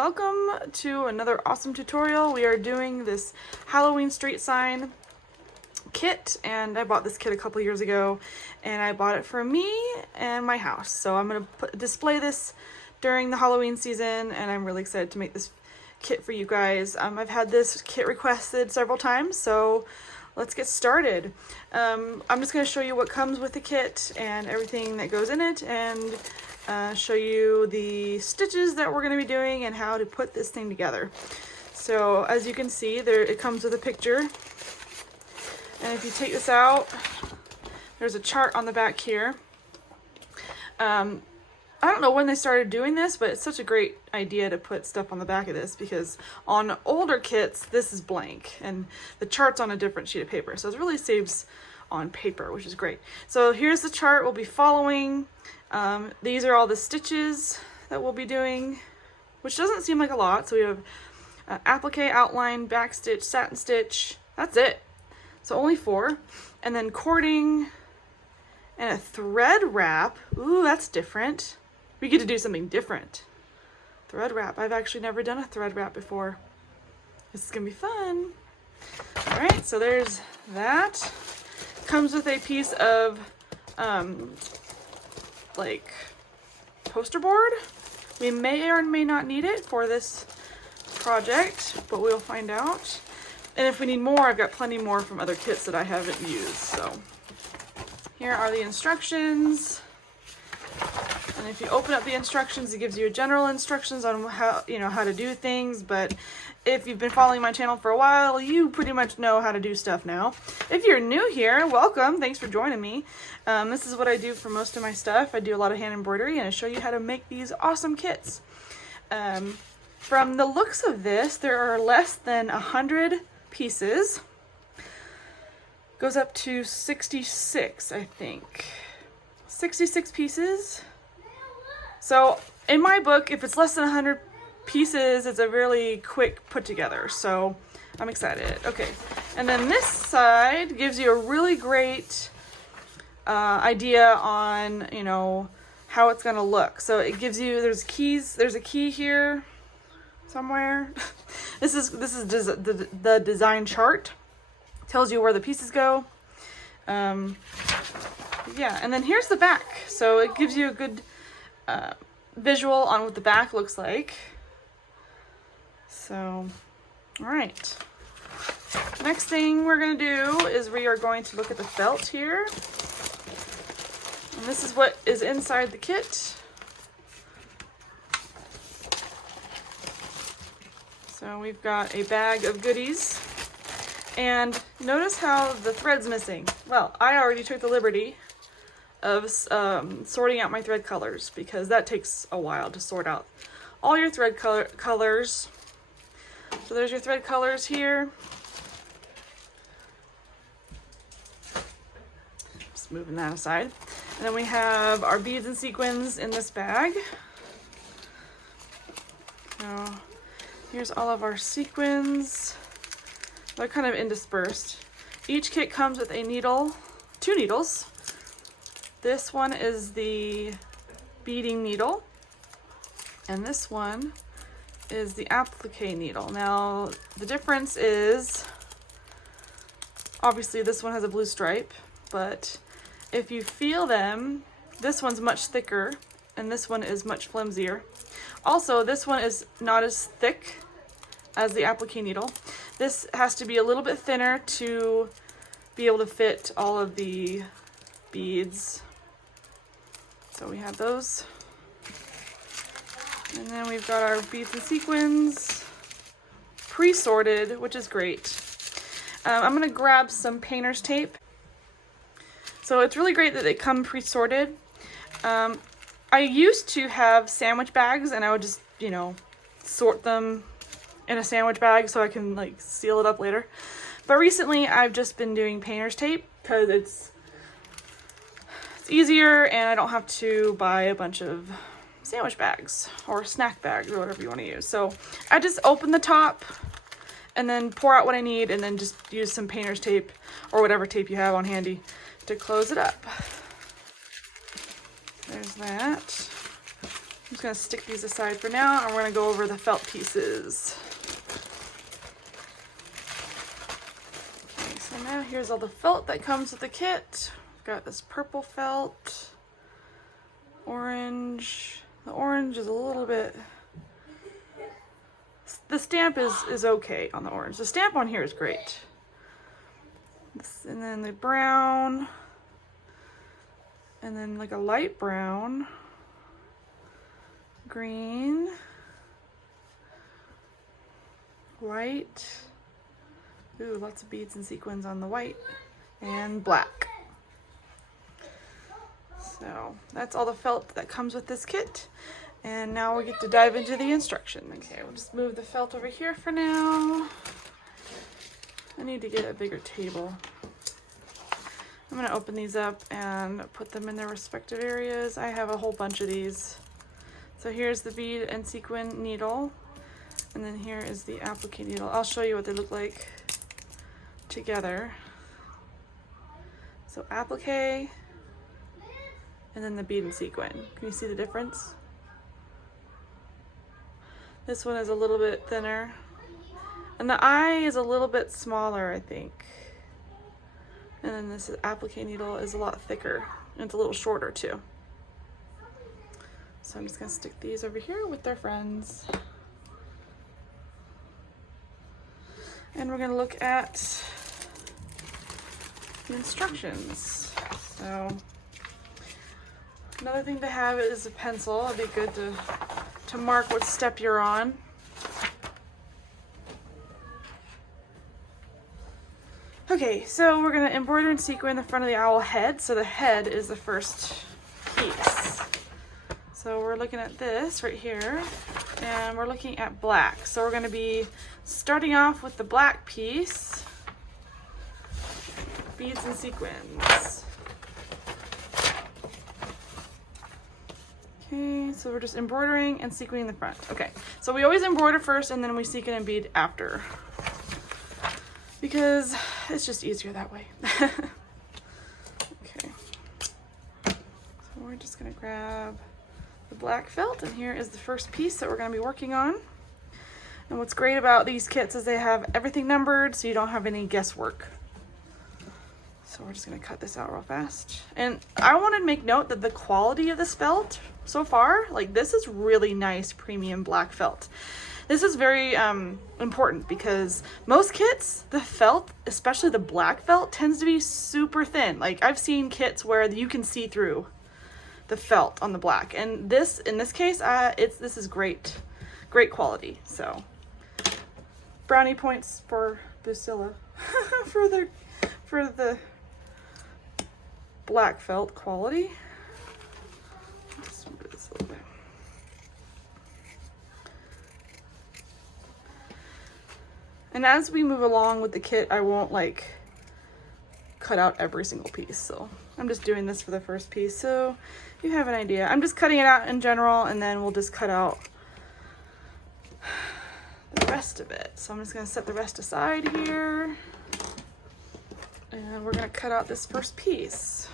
welcome to another awesome tutorial. We are doing this Halloween street sign kit, and I bought this kit a couple years ago, and I bought it for me and my house. So I'm going to display this during the Halloween season, and I'm really excited to make this kit for you guys. I've had this kit requested several times, so let's get started. I'm just going to show you what comes with the kit and everything that goes in it, and show you the stitches that we're going to be doing and how to put this thing together. So as you can see, there it comes with a picture, and if you take this out, there's a chart on the back here. I don't know when they started doing this, but it's such a great idea to put stuff on the back of this, because on older kits this is blank and the chart's on a different sheet of paper, so it really saves on paper, which is great. So here's the chart we'll be following. These are all the stitches that we'll be doing, which doesn't seem like a lot. So we have applique, outline, back stitch, satin stitch. That's it. So only 4. And then cording and a thread wrap. Ooh, that's different. We get to do something different. Thread wrap. I've actually never done a thread wrap before. This is gonna be fun. All right, so there's that. Comes with a piece of like poster board. We may or may not need it for this project, but we'll find out. And if we need more, I've got plenty more from other kits that I haven't used. So here are the instructions. And if you open up the instructions, it gives you general instructions on how, how to do things. But if you've been following my channel for a while, you pretty much know how to do stuff now. If you're new here, welcome. Thanks for joining me. This is what I do for most of my stuff. I do a lot of hand embroidery, and I show you how to make these awesome kits. From the looks of this, there are less than 100 pieces. Goes up to 66, I think. 66 pieces. So in my book, if it's less than 100 pieces, it's a really quick put together. So I'm excited. Okay, and then this side gives you a really great idea on how it's gonna look. So it gives you, there's a key here somewhere. this is the design chart. Tells you where the pieces go. Yeah, and then here's the back. So it gives you a good visual on what the back looks like. So, all right. Next thing we're gonna do is we are going to look at the felt here. And this is what is inside the kit. So we've got a bag of goodies. And notice how the thread's missing. Well, I already took the liberty of sorting out my thread colors, because that takes a while to sort out all your thread colors. So there's your thread colors here. Just moving that aside. And then we have our beads and sequins in this bag. So here's all of our sequins. They're kind of interspersed. Each kit comes with a needle, 2 needles. This one is the beading needle, and this one is the applique needle. Now, the difference is, obviously this one has a blue stripe, but if you feel them, this one's much thicker, and this one is much flimsier. Also, this one is not as thick as the applique needle. This has to be a little bit thinner to be able to fit all of the beads. So we have those. And then we've got our beads and sequins pre-sorted, which is great. I'm gonna grab some painter's tape. So it's really great that they come pre-sorted. I used to have sandwich bags, and I would just, sort them in a sandwich bag so I can seal it up later. But recently I've just been doing painter's tape because it's easier, and I don't have to buy a bunch of sandwich bags or snack bags or whatever you want to use. So I just open the top and then pour out what I need, and then just use some painter's tape or whatever tape you have on handy to close it up. There's that. just gonna stick these aside for now, and we're gonna go over the felt pieces. Okay, so now here's all the felt that comes with the kit. We've got this purple felt, orange. The orange is a little bit, the stamp is okay on the orange. The stamp on here is great. And then the brown, and then like a light brown, green, white, ooh, lots of beads and sequins on the white, and black. So that's all the felt that comes with this kit. And now we get to dive into the instruction. Okay, we'll just move the felt over here for now. I need to get a bigger table. I'm gonna open these up and put them in their respective areas. I have a whole bunch of these. So here's the bead and sequin needle. And then here is the applique needle. I'll show you what they look like together. So applique, and then the bead and sequin. Can you see the difference? This one is a little bit thinner. And the eye is a little bit smaller, I think. And then this applique needle is a lot thicker. And it's a little shorter too. So I'm just gonna stick these over here with their friends. And we're gonna look at the instructions. So another thing to have is a pencil. It'd be good to mark what step you're on. Okay, so we're gonna embroider and sequin the front of the owl head. So the head is the first piece. So we're looking at this right here, and we're looking at black. So we're gonna be starting off with the black piece, beads and sequins. Okay, so we're just embroidering and sequining the front. Okay, so we always embroider first and then we sequin and bead after, because it's just easier that way. Okay, so we're just gonna grab the black felt, and here is the first piece that we're gonna be working on. And what's great about these kits is they have everything numbered, so you don't have any guesswork. So we're just gonna cut this out real fast. And I wanted to make note that the quality of this felt so far, like this is really nice premium black felt. This is very important because most kits, the felt, especially the black felt, tends to be super thin. Like I've seen kits where you can see through the felt on the black, and this, in this case, this is great quality. So brownie points for Bucilla for the black felt quality. Just move this a little bit. And as we move along with the kit, I won't like cut out every single piece. So I'm just doing this for the first piece, so you have an idea. I'm just cutting it out in general, and then we'll just cut out the rest of it. So I'm just gonna set the rest aside here. And we're gonna cut out this first piece.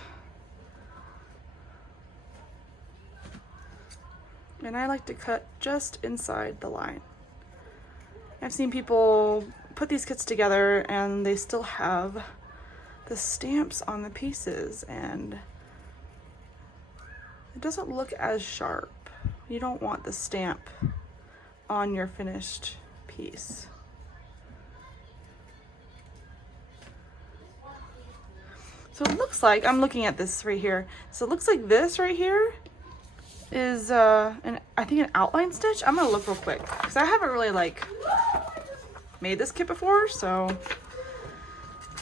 And I like to cut just inside the line. I've seen people put these kits together and they still have the stamps on the pieces, and it doesn't look as sharp. You don't want the stamp on your finished piece. So it looks like, I'm looking at this right here. So it looks like this right here is I think an outline stitch. I'm gonna look real quick because I haven't really like made this kit before, so,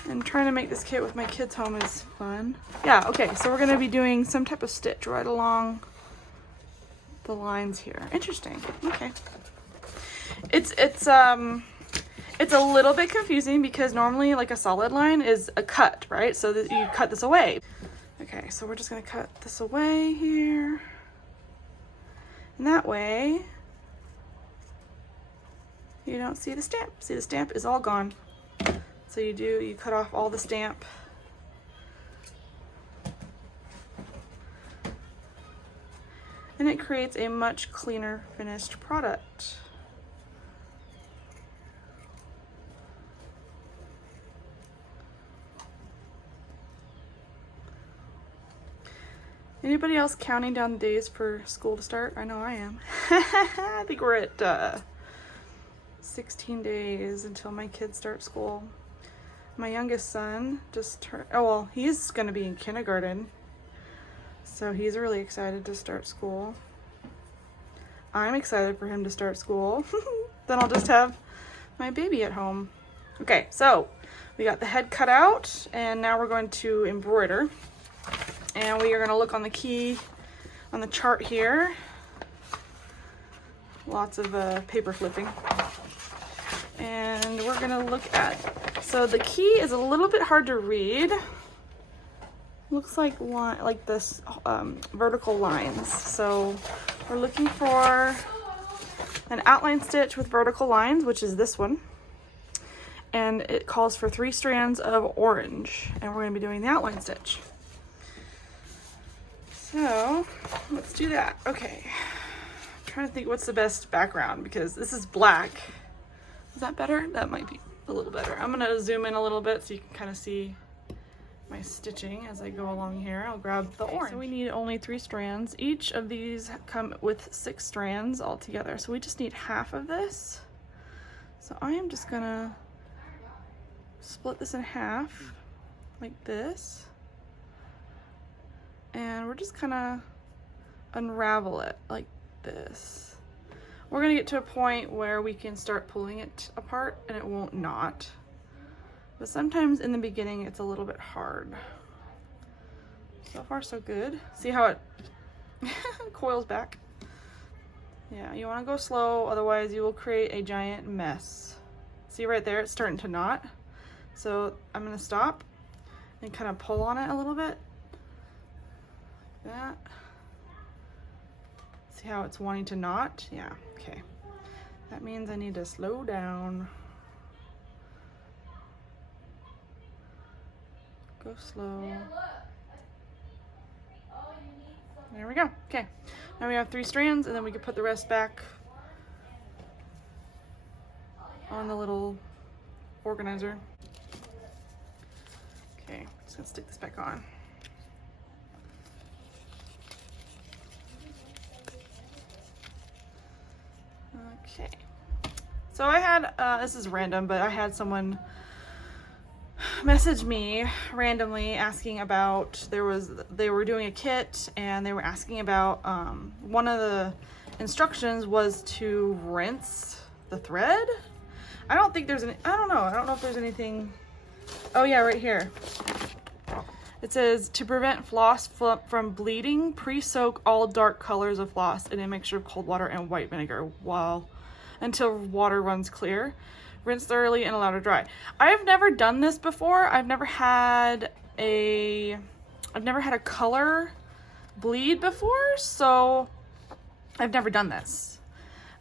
and trying to make this kit with my kids home is fun. Yeah, okay, so we're gonna be doing some type of stitch right along the lines here. Interesting. Okay. It's a little bit confusing because normally like a solid line is a cut, right? So that you cut this away. Okay, so we're just gonna cut this away here. And that way, you don't see the stamp. See, the stamp is all gone. So you cut off all the stamp. and it creates a much cleaner finished product. Anybody else counting down the days for school to start? I know I am. I think we're at 16 days until my kids start school. My youngest son just turned, oh well, he's gonna be in kindergarten. So he's really excited to start school. I'm excited for him to start school. Then I'll just have my baby at home. Okay, so we got the head cut out and now we're going to embroider. And we are going to look on the key on the chart here. Lots of paper flipping. And we're going to look at, so the key is a little bit hard to read. Looks like one, like this vertical lines. So we're looking for an outline stitch with vertical lines, which is this one. And it calls for 3 strands of orange. And we're going to be doing the outline stitch. So let's do that. Okay, I'm trying to think what's the best background because this is black. Is that better? That might be a little better. I'm gonna zoom in a little bit so you can kind of see my stitching as I go along here. I'll grab the orange. So we need only 3 strands. Each of these come with 6 strands all together. So we just need half of this. So I am just gonna split this in half like this. And we're just kind of unravel it like this. We're gonna get to a point where we can start pulling it apart and it won't knot. But sometimes in the beginning it's a little bit hard. So far so good. See how it coils back? Yeah, you wanna go slow, otherwise you will create a giant mess. See right there, it's starting to knot. So I'm gonna stop and kind of pull on it a little bit. That. See how it's wanting to knot? Yeah, okay. That means I need to slow down. Go slow. There we go. Okay. Now we have 3 strands and then we can put the rest back on the little organizer. Okay, just gonna stick this back on. Okay, so I had, this is random, but I had someone message me randomly asking about, they were doing a kit and they were asking about, one of the instructions was to rinse the thread. I don't think there's any, I don't know if there's anything, oh yeah, right here. It says, to prevent floss from bleeding, pre-soak all dark colors of floss in a mixture of cold water and white vinegar until water runs clear. Rinse thoroughly and allow to dry. I've never done this before. I've never had a color bleed before, so I've never done this.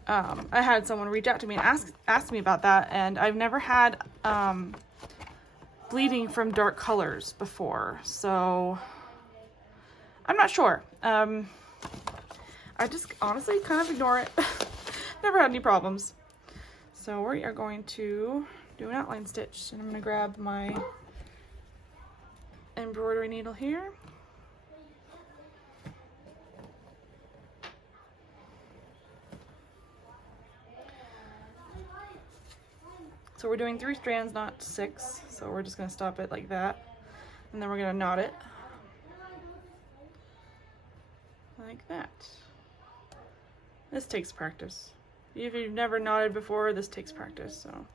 I had someone reach out to me and ask me about that, and I've never had bleeding from dark colors before, so I'm not sure. I just honestly kind of ignore it. Never had any problems. So we are going to do an outline stitch, and I'm going to grab my embroidery needle here. So we're doing 3 strands, not 6. So we're just going to stop it like that. And then we're going to knot it. Like that. This takes practice. If you've never knotted before, this takes practice. So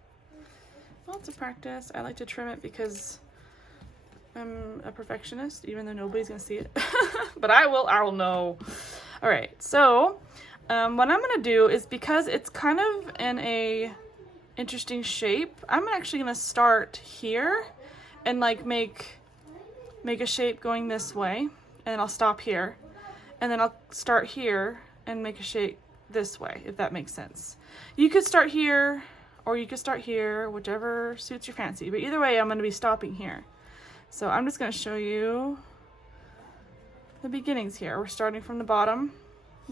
lots of practice. I like to trim it because I'm a perfectionist, even though nobody's going to see it. But I will know. All right. So what I'm going to do is, because it's kind of in a interesting shape, I'm actually going to start here and like make a shape going this way, and I'll stop here, and then I'll start here and make a shape this way, if that makes sense. You could start here or you could start here, whichever suits your fancy, but either way I'm going to be stopping here. So I'm just going to show you the beginnings here. We're starting from the bottom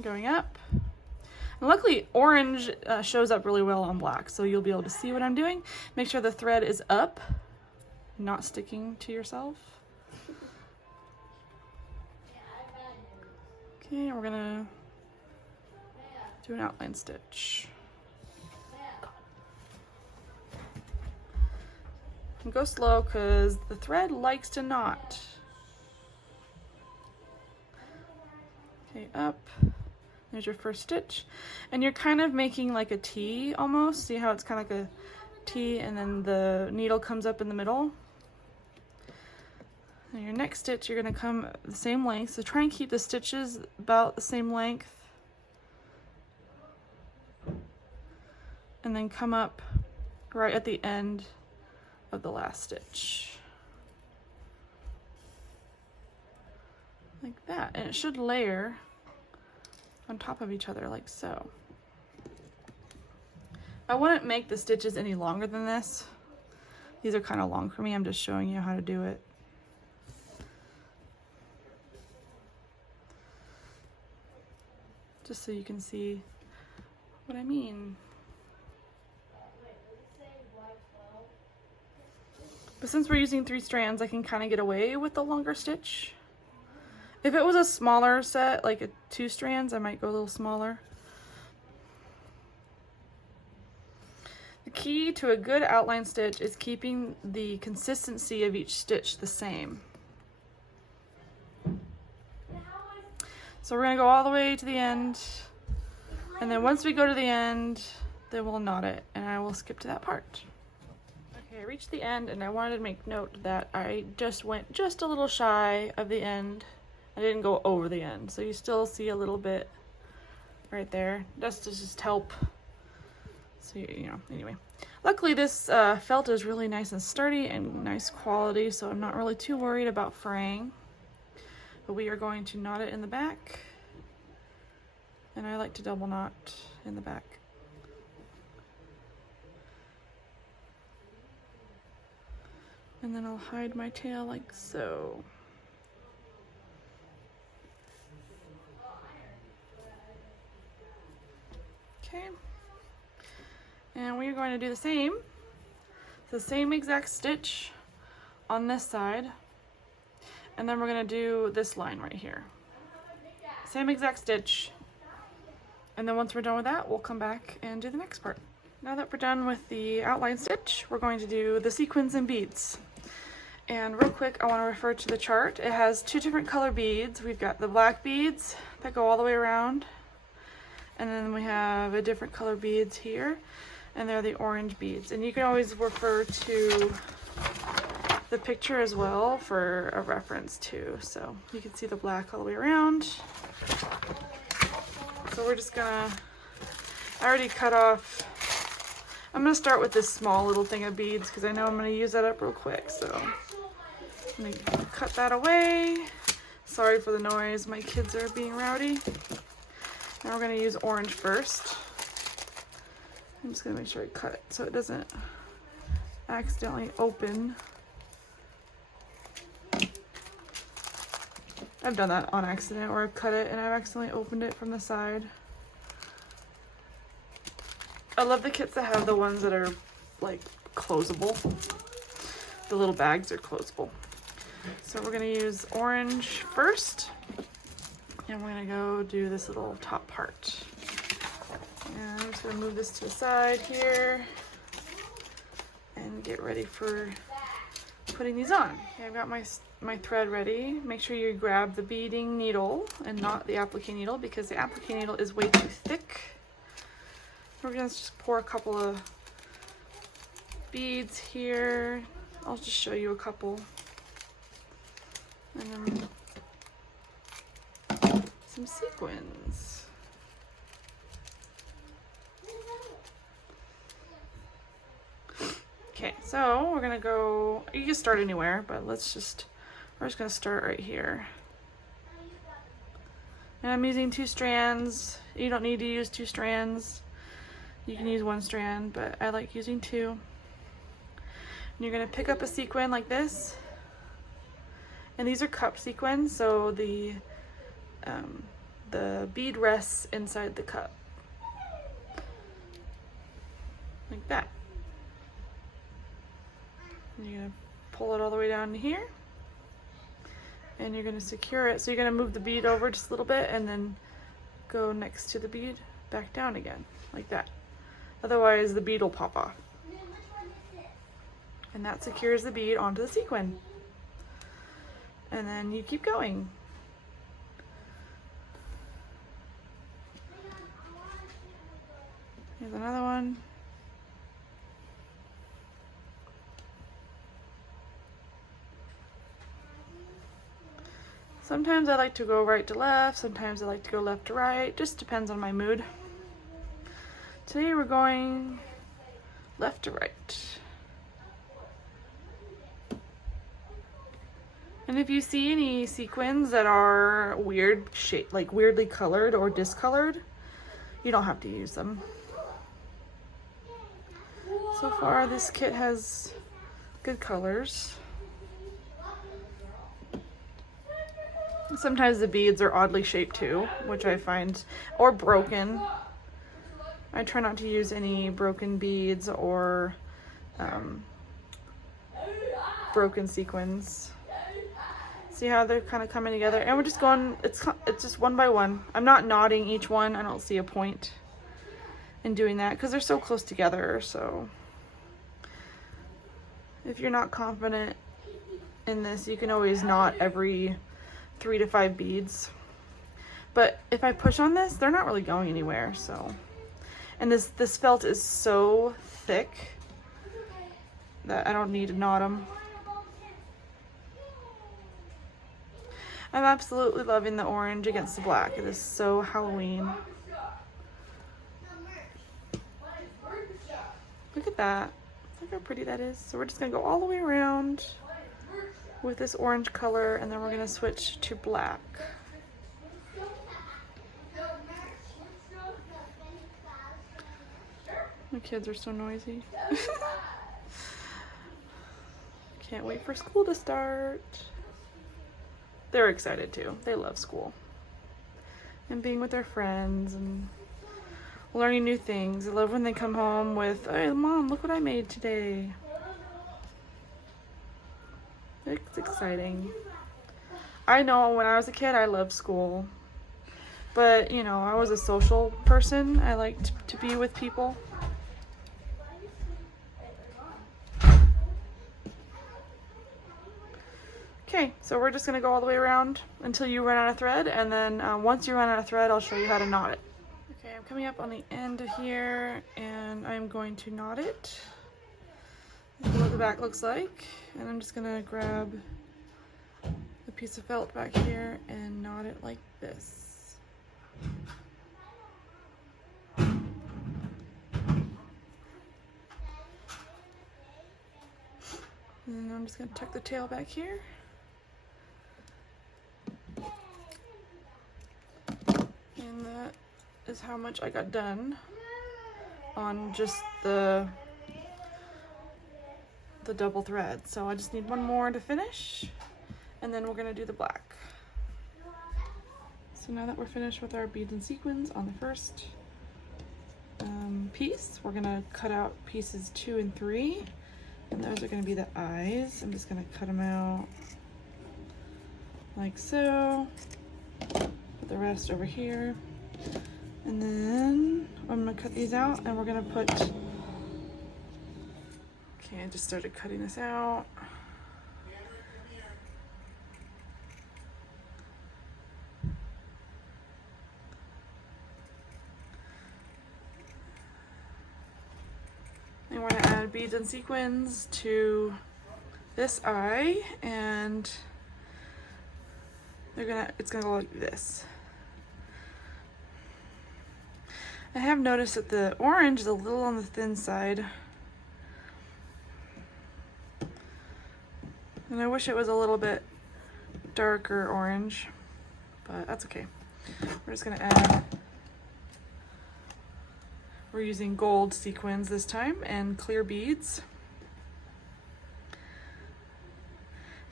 going up. And luckily orange shows up really well on black, so you'll be able to see what I'm doing. Make sure the thread is up, not sticking to yourself. Okay, we're gonna do an outline stitch. And go slow because the thread likes to knot. Okay, up. There's your first stitch. And you're kind of making like a T almost. See how it's kind of like a T and then the needle comes up in the middle? And your next stitch, you're going to come the same length. So try and keep the stitches about the same length. And then come up right at the end of the last stitch. Like that. And it should layer on top of each other like so. I wouldn't make the stitches any longer than this. These are kind of long for me. I'm just showing you how to do it. Just so you can see what I mean. But since we're using 3 strands, I can kind of get away with the longer stitch. If it was a smaller set, like a 2 strands, I might go a little smaller. The key to a good outline stitch is keeping the consistency of each stitch the same. So we're gonna go all the way to the end, and then once we go to the end, then we'll knot it, and I will skip to that part. Okay, I reached the end, and I wanted to make note that I just went just a little shy of the end. I didn't go over the end, so you still see a little bit right there. That's to just help. So, you know, anyway. Luckily, this felt is really nice and sturdy and nice quality, so I'm not really too worried about fraying. But we are going to knot it in the back. And I like to double knot in the back. And then I'll hide my tail like so. Okay, and we are going to do the same. The same exact stitch on this side, and then we're going to do this line right here. Same exact stitch, and then once we're done with that, we'll come back and do the next part. Now that we're done with the outline stitch, we're going to do the sequins and beads. And real quick, I want to refer to the chart. It has 2 different color beads. We've got the black beads that go all the way around. And then we have a different color beads here, and they're the orange beads. And you can always refer to the picture as well for a reference too. So you can see the black all the way around. So we're just gonna, I already cut off, I'm gonna start with this small little thing of beads because I know I'm gonna use that up real quick. So I'm gonna cut that away. Sorry for the noise, my kids are being rowdy. Now we're going to use orange first. I'm just going to make sure I cut it so it doesn't accidentally open. I've done that on accident, or I've cut it and I've accidentally opened it from the side. I love the kits that have the ones that are like closable. The little bags are closable. So we're going to use orange first. And we're gonna go do this little top part. And I'm just gonna move this to the side here and get ready for putting these on. Okay, I've got my thread ready. Make sure you grab the beading needle and not the applique needle because the applique needle is way too thick. We're gonna just pour a couple of beads here. I'll just show you a couple. And then some sequins. Okay, so we're gonna go, you can start anywhere, but we're just gonna start right here. And I'm using 2 strands. You don't need to use 2 strands. You can use 1 strand, but I like using 2. And you're gonna pick up a sequin like this. And these are cup sequins, so the the bead rests inside the cup. Like that. And you're gonna pull it all the way down to here. And you're gonna secure it. So you're gonna move the bead over just a little bit and then go next to the bead back down again, like that. Otherwise the bead will pop off. And that secures the bead onto the sequin. And then you keep going. Here's another one. Sometimes I like to go right to left, sometimes I like to go left to right, just depends on my mood. Today we're going left to right. And if you see any sequins that are weird shape, like weirdly colored or discolored, you don't have to use them. So far this kit has good colors. Sometimes the beads are oddly shaped too, which I find, or broken. I try not to use any broken beads or broken sequins. See how they're kind of coming together? And we're just going, it's just one by one. I'm not knotting each one. I don't see a point in doing that because they're so close together. So if you're not confident in this, you can always knot every 3 to 5 beads. But if I push on this, they're not really going anywhere. So, and this felt is so thick that I don't need to knot them. I'm absolutely loving the orange against the black. It is so Halloween. Look at that. Look how pretty that is. So we're just gonna go all the way around with this orange color, and then we're gonna switch to black. My kids are so noisy. Can't wait for school to start. They're excited too. They love school and being with their friends and learning new things. I love when they come home with, "Hey Mom, look what I made today." It's exciting. I know when I was a kid, I loved school. But, you know, I was a social person. I liked to be with people. Okay, so we're just going to go all the way around until you run out of thread. And then once you run out of thread, I'll show you how to knot it. Okay, I'm coming up on the end here, and I'm going to knot it. This is what the back looks like, and I'm just gonna grab a piece of felt back here and knot it like this. And then I'm just gonna tuck the tail back here. And that is how much I got done on just the double thread. So I just need one more to finish, and then we're gonna do the black. So now that we're finished with our beads and sequins on the first piece, we're gonna cut out pieces 2 and 3, and those are gonna be the eyes. I'm just gonna cut them out like so. Put the rest over here, and then I'm gonna cut these out, and we're gonna put, okay, I just started cutting this out. And we're gonna add beads and sequins to this eye, and it's gonna go like this. I have noticed that the orange is a little on the thin side. And I wish it was a little bit darker orange, but that's okay. We're just gonna add, we're using gold sequins this time and clear beads.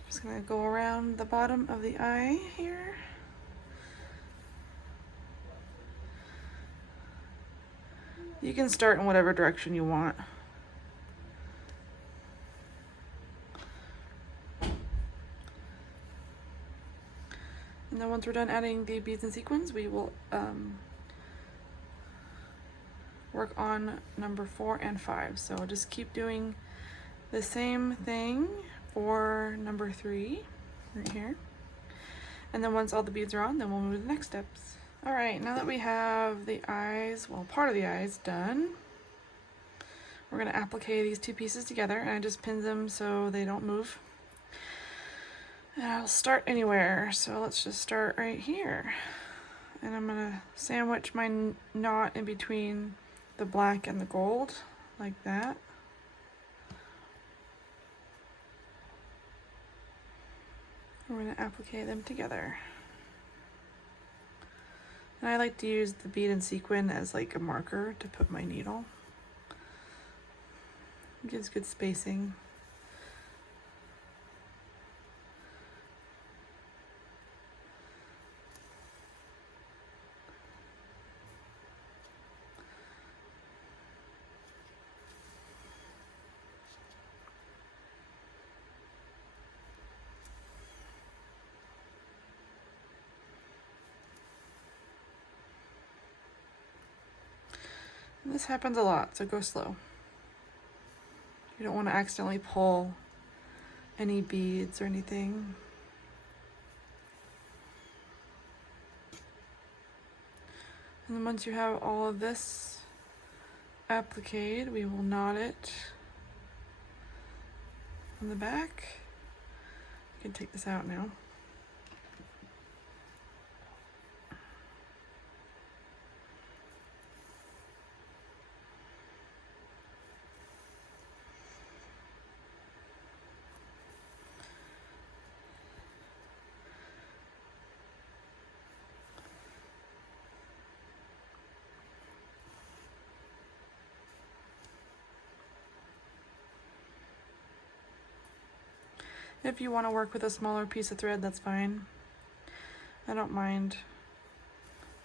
Just gonna go around the bottom of the eye here. You can start in whatever direction you want. And then once we're done adding the beads and sequins, we will work on number 4 and 5. So I'll just keep doing the same thing for number 3 right here. And then once all the beads are on, then we'll move to the next steps. All right, now that we have the eyes, well, part of the eyes done, we're gonna applique these two pieces together, and I just pin them so they don't move. And I'll start anywhere, so let's just start right here. And I'm gonna sandwich my knot in between the black and the gold, like that. We're gonna applique them together. And I like to use the bead and sequin as like a marker to put my needle. It gives good spacing. And this happens a lot, so go slow. You don't want to accidentally pull any beads or anything. And then once you have all of this appliqued, we will knot it on the back. I can take this out now. If you want to work with a smaller piece of thread, that's fine. I don't mind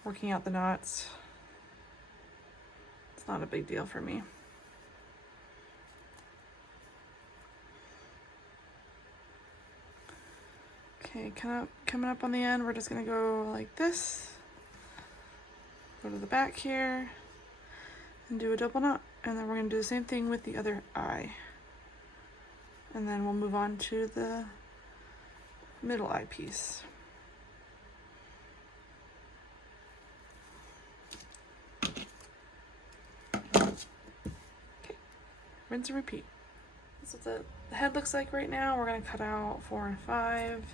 working out the knots. It's not a big deal for me. Okay, coming up on the end, we're just gonna go like this. Go to the back here and do a double knot. And then we're gonna do the same thing with the other eye. And then we'll move on to the middle eye piece. Okay, rinse and repeat. That's what the head looks like right now. We're gonna cut out 4 and 5.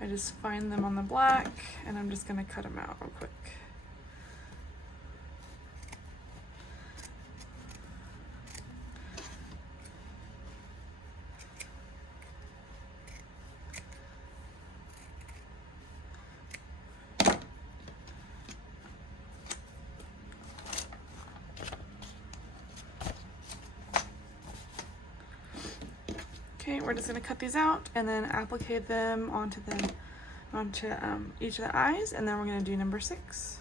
I just find them on the black, and I'm just gonna cut them out real quick. Okay, we're just gonna cut these out and then applique them onto each of the eyes, and then we're gonna do number 6.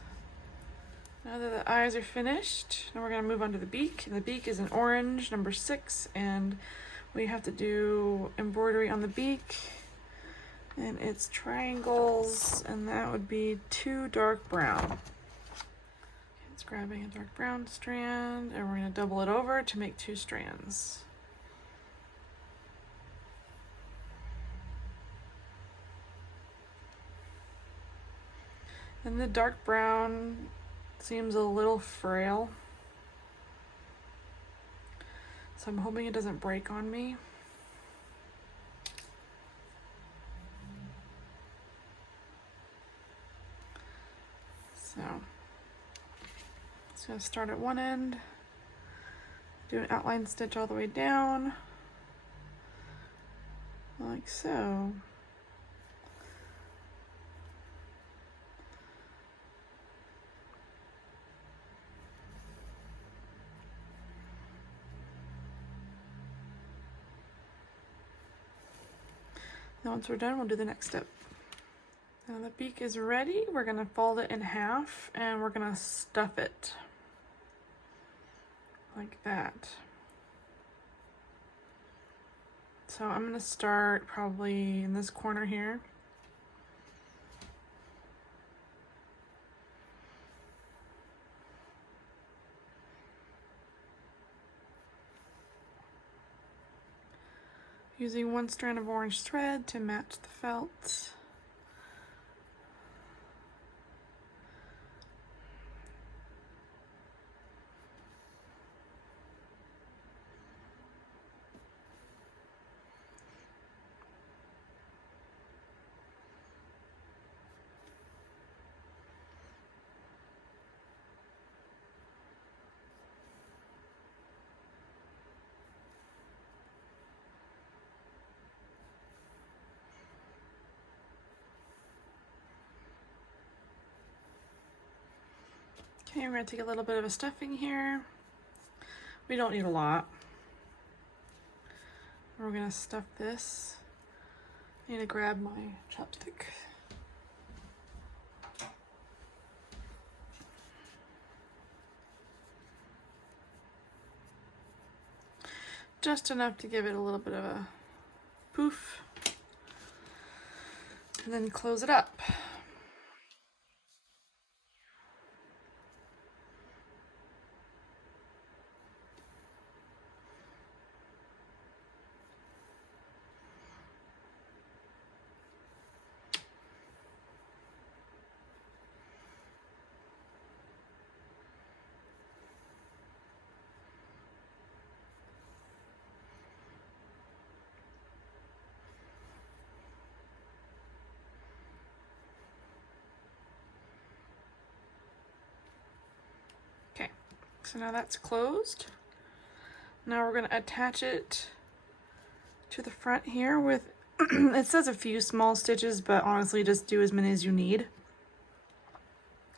Now that the eyes are finished, now we're gonna move on to the beak. And the beak is an orange, number 6, and we have to do embroidery on the beak, and it's triangles, and that would be 2 dark brown. It's grabbing a dark brown strand, and we're gonna double it over to make 2 strands. And the dark brown seems a little frail, so I'm hoping it doesn't break on me. So, just gonna start at one end, do an outline stitch all the way down, like so. Now once we're done, we'll do the next step. Now the beak is ready. We're gonna fold it in half and we're gonna stuff it. like that. So I'm gonna start probably in this corner here. Using one strand of orange thread to match the felt. Okay, we're going to take a little bit of a stuffing here. We don't need a lot. We're going to stuff this. I need to grab my chopstick. Just enough to give it a little bit of a poof. And then close it up. Okay, so now that's closed. Now we're going to attach it to the front here with, it says a few small stitches, but honestly just do as many as you need.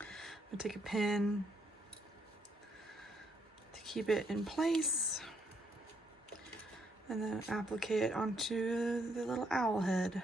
I'm going to take a pin to keep it in place and then applique it onto the little owl head.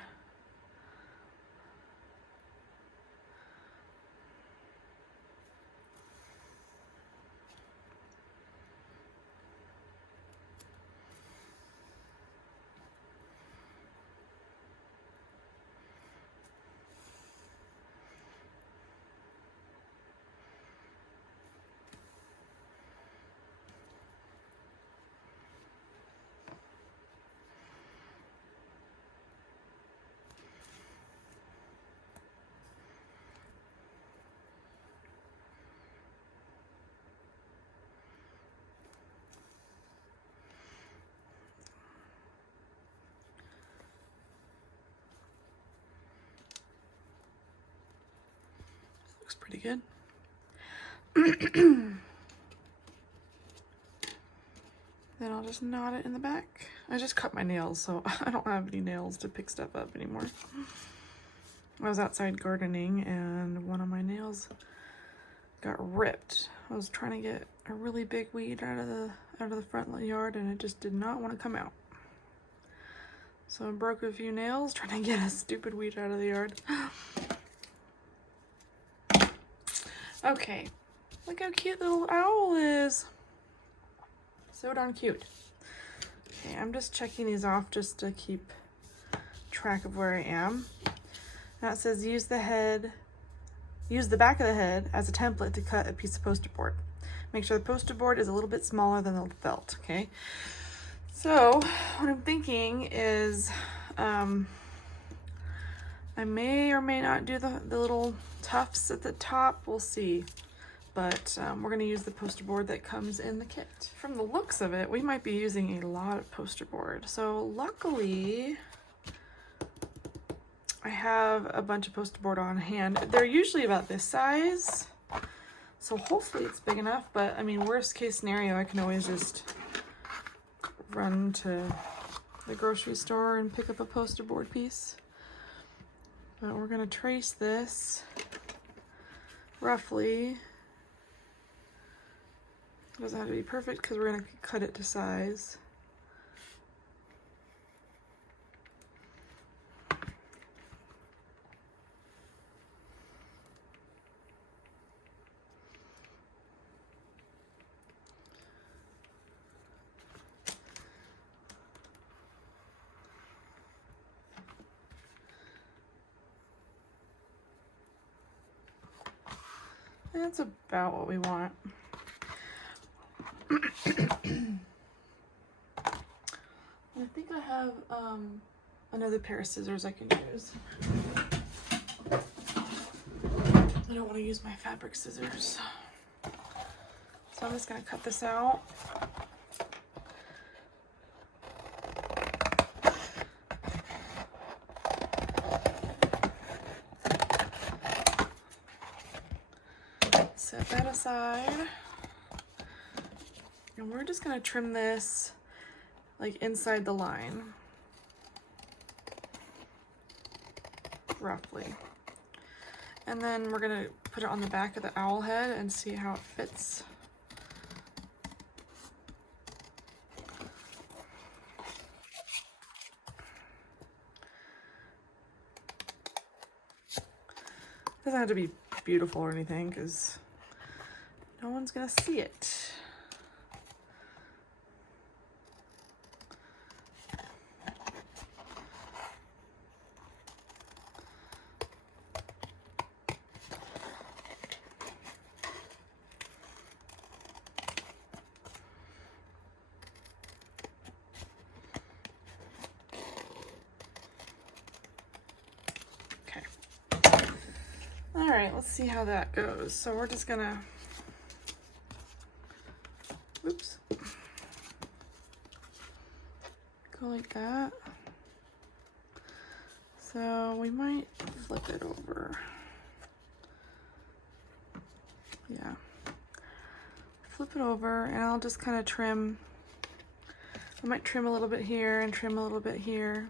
Looks pretty good. Then I'll just knot it in the back. I just cut my nails, so I don't have any nails to pick stuff up anymore. I was outside gardening and one of my nails got ripped. I was trying to get a really big weed out of the front yard and it just did not want to come out. So I broke a few nails trying to get a stupid weed out of the yard. Okay, look how cute the little owl is. So darn cute. Okay, I'm just checking these off just to keep track of where I am. Now it says use the back of the head as a template to cut a piece of poster board. Make sure the poster board is a little bit smaller than the felt, okay? So what I'm thinking is I may or may not do the little tufts at the top, we'll see. But we're gonna use the poster board that comes in the kit. From the looks of it, we might be using a lot of poster board. So luckily, I have a bunch of poster board on hand. They're usually about this size. So hopefully it's big enough, but I mean, worst case scenario, I can always just run to the grocery store and pick up a poster board piece. But we're gonna trace this roughly. It doesn't have to be perfect because we're going to cut it to size. That's about what we want. I think I have another pair of scissors I can use. I don't want to use my fabric scissors. So I'm just going to cut this out. Set that aside. And we're just going to trim this like inside the line, roughly. And then we're gonna put it on the back of the owl head and see how it fits. Doesn't have to be beautiful or anything because no one's gonna see it. All right, let's see how that goes. So we're just gonna, oops, go like that. So we might flip it over. Yeah, flip it over, and I'll just kind of trim. I might trim a little bit here and trim a little bit here.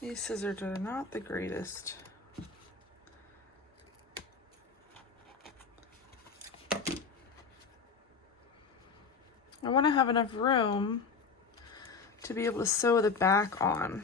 These scissors are not the greatest. I want to have enough room to be able to sew the back on.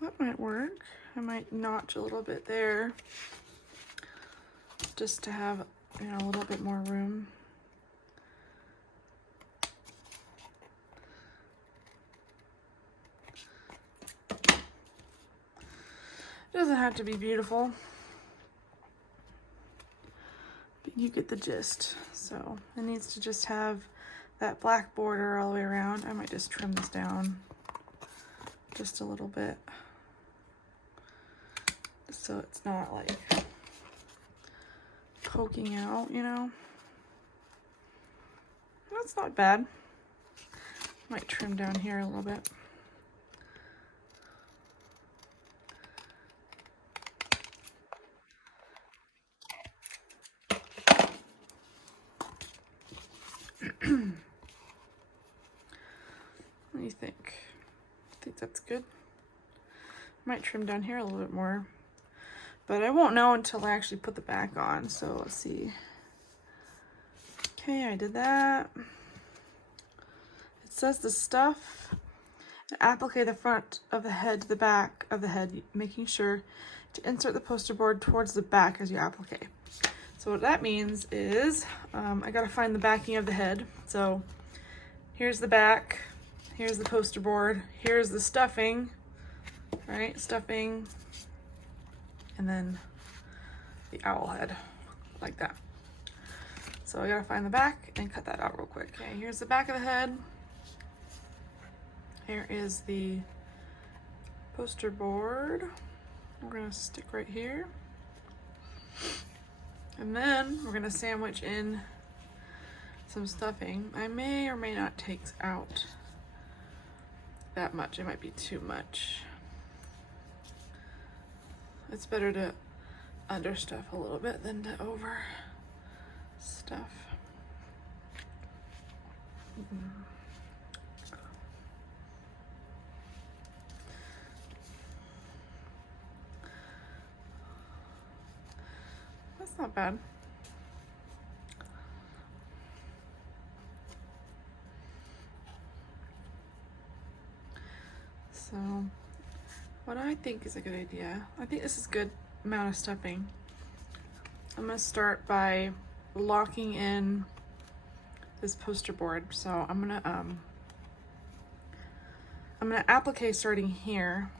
That might work. I might notch a little bit there just to have, you know, a little bit more room. It doesn't have to be beautiful, but you get the gist. So it needs to just have that black border all the way around. I might just trim this down just a little bit, so it's not like poking out, you know. That's not bad. Might trim down here a little bit. What do you think? I think that's good. Might trim down here a little bit more, but I won't know until I actually put the back on. So let's see. Okay, I did that. It says the stuff, applique the front of the head to the back of the head, making sure to insert the poster board towards the back as you applique. So what that means is I gotta find the backing of the head. So here's the back, here's the poster board, here's the stuffing, right? Stuffing, and then the owl head, like that. So I gotta find the back and cut that out real quick. Okay, here's the back of the head. Here is the poster board. We're gonna stick right here. And then we're gonna sandwich in some stuffing. I may or may not take out that much. It might be too much. It's better to understuff a little bit than to over stuff. That's not bad. So what I think is a good idea, I think this is a good amount of stuffing. I'm gonna start by locking in this poster board. So I'm gonna applique starting here.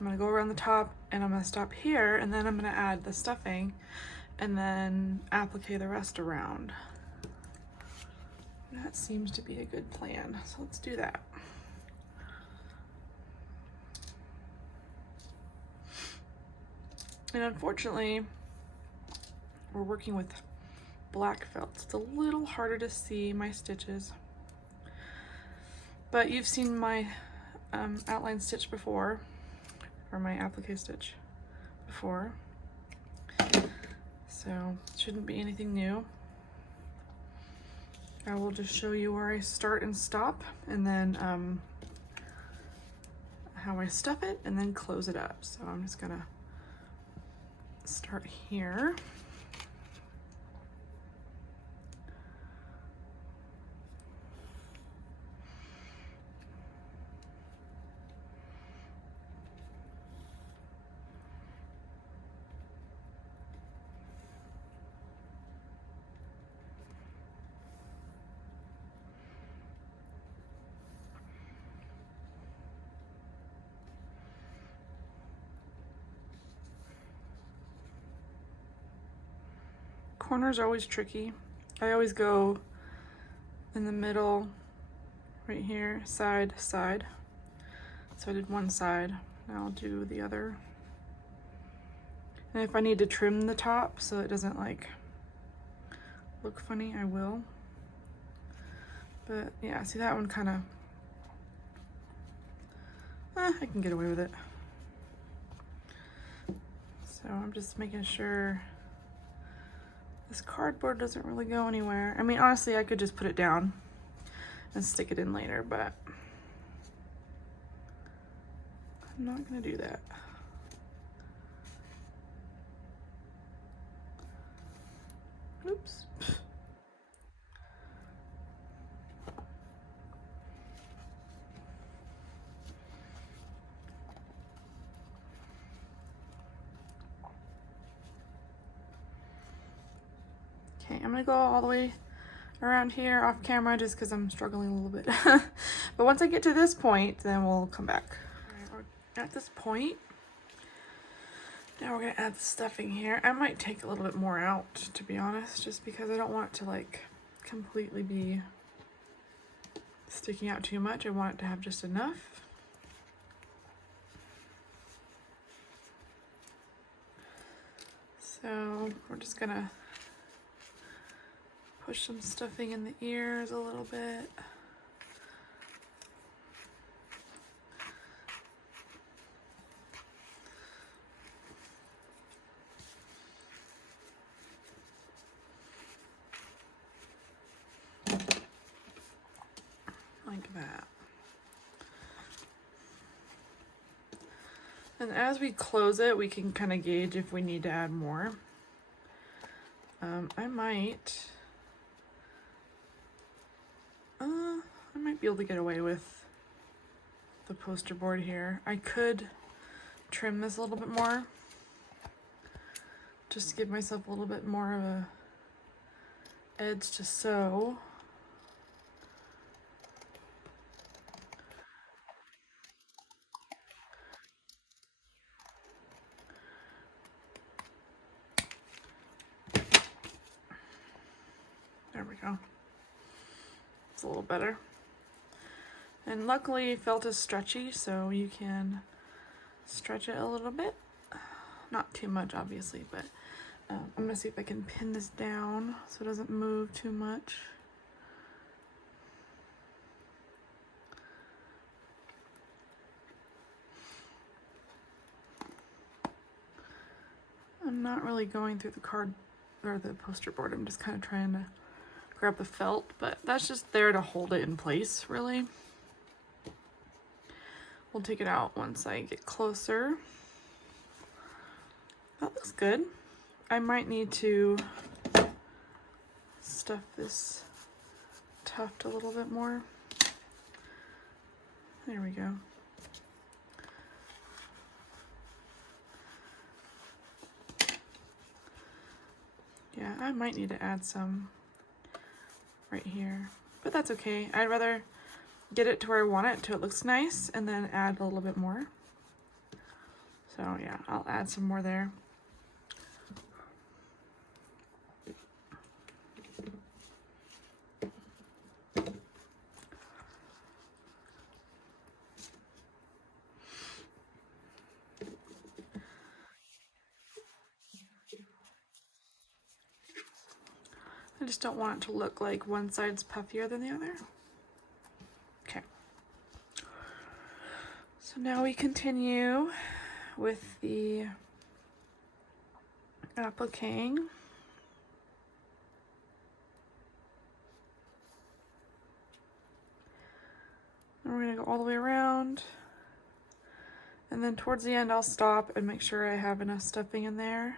I'm gonna go around the top and I'm gonna stop here, and then I'm gonna add the stuffing and then applique the rest around. That seems to be a good plan. So let's do that. And unfortunately, we're working with black felt. It's a little harder to see my stitches, but you've seen my outline stitch before, or my applique stitch before, so it shouldn't be anything new. I will just show you where I start and stop, and then how I stuff it and then close it up. So I'm just gonna start here. Corners are always tricky. I always go in the middle, right here, side, side. So I did one side, now I'll do the other. And if I need to trim the top so it doesn't like look funny, I will. But yeah, see that one kind of, I can get away with it. So I'm just making sure this cardboard doesn't really go anywhere. I mean, honestly, I could just put it down and stick it in later, but I'm not gonna do that. Oops. Okay, I'm gonna go all the way around here off camera just because I'm struggling a little bit. But once I get to this point, then we'll come back. All right, we're at this point. Now we're gonna add the stuffing here. I might take a little bit more out, to be honest, just because I don't want it to like completely be sticking out too much. I want it to have just enough. So we're just gonna push some stuffing in the ears a little bit. Like that. And as we close it, we can kind of gauge if we need to add more. I might be able to get away with the poster board here. I could trim this a little bit more, just to give myself a little bit more of a edge to sew. There we go. It's a little better. And luckily felt is stretchy, so you can stretch it a little bit. Not too much, obviously, but I'm gonna see if I can pin this down so it doesn't move too much. I'm not really going through the card or the poster board. I'm just kind of trying to grab the felt, but that's just there to hold it in place, really. We'll take it out once I get closer. That looks good. I might need to stuff this tuft a little bit more. There we go. Yeah, I might need to add some right here, but that's okay. I'd rather get it to where I want it, till it looks nice, and then add a little bit more. So yeah, I'll add some more there. I just don't want it to look like one side's puffier than the other. Okay. So now we continue with the appliquing. And we're gonna go all the way around. And then towards the end, I'll stop and make sure I have enough stuffing in there.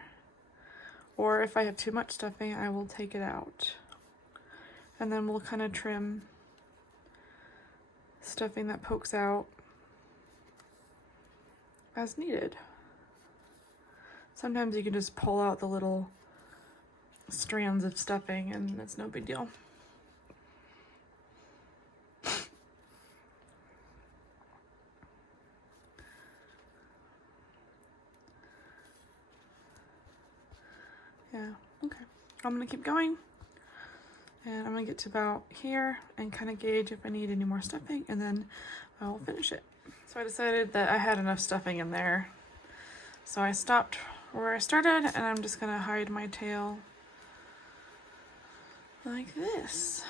Or if I have too much stuffing, I will take it out. And then we'll kind of trim stuffing that pokes out as needed. Sometimes you can just pull out the little strands of stuffing and it's no big deal. Yeah, okay. I'm gonna keep going. And I'm gonna get to about here and kind of gauge if I need any more stuffing, and then I'll finish it. So I decided that I had enough stuffing in there. So I stopped where I started, and I'm just gonna hide my tail like this.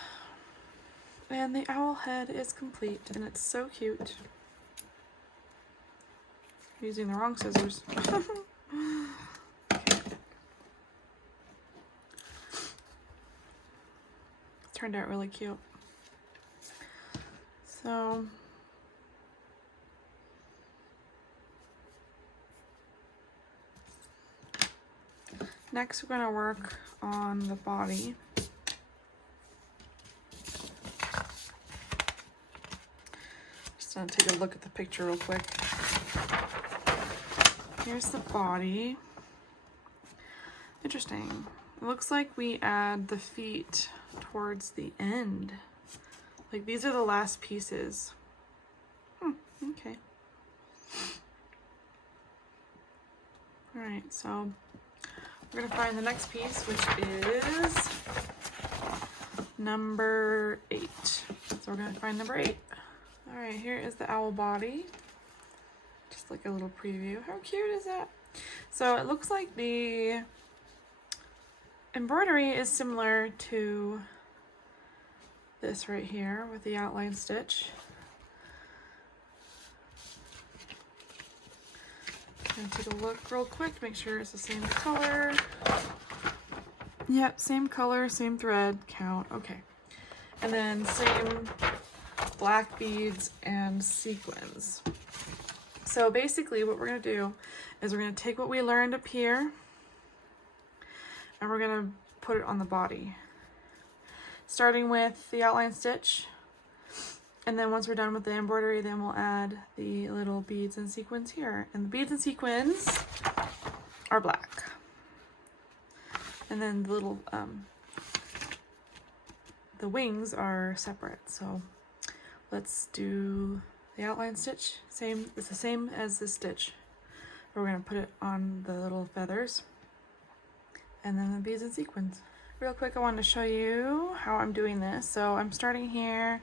And the owl head is complete, and it's so cute. I'm using the wrong scissors. Turned out really cute. So next we're going to work on the body. Just going to take a look at the picture real quick. Here's the body. Interesting. It looks like we add the feet towards the end. Like these are the last pieces. Okay. Alright, so we're gonna find the next piece, which is number 8. So we're gonna find number 8. Alright, here is the owl body. Just like a little preview. How cute is that? So it looks like the embroidery is similar to this right here with the outline stitch. Gonna take a look real quick to make sure it's the same color. Yep, same color, same thread count. Okay. And then same black beads and sequins. So basically what we're gonna do is we're gonna take what we learned up here and we're gonna put it on the body. Starting with the outline stitch, and then once we're done with the embroidery, then we'll add the little beads and sequins here. And the beads and sequins are black. And then the little, the wings are separate. So let's do the outline stitch. It's the same as this stitch. We're gonna put it on the little feathers. And then the beads and sequins. Real quick, I wanted to show you how I'm doing this. So I'm starting here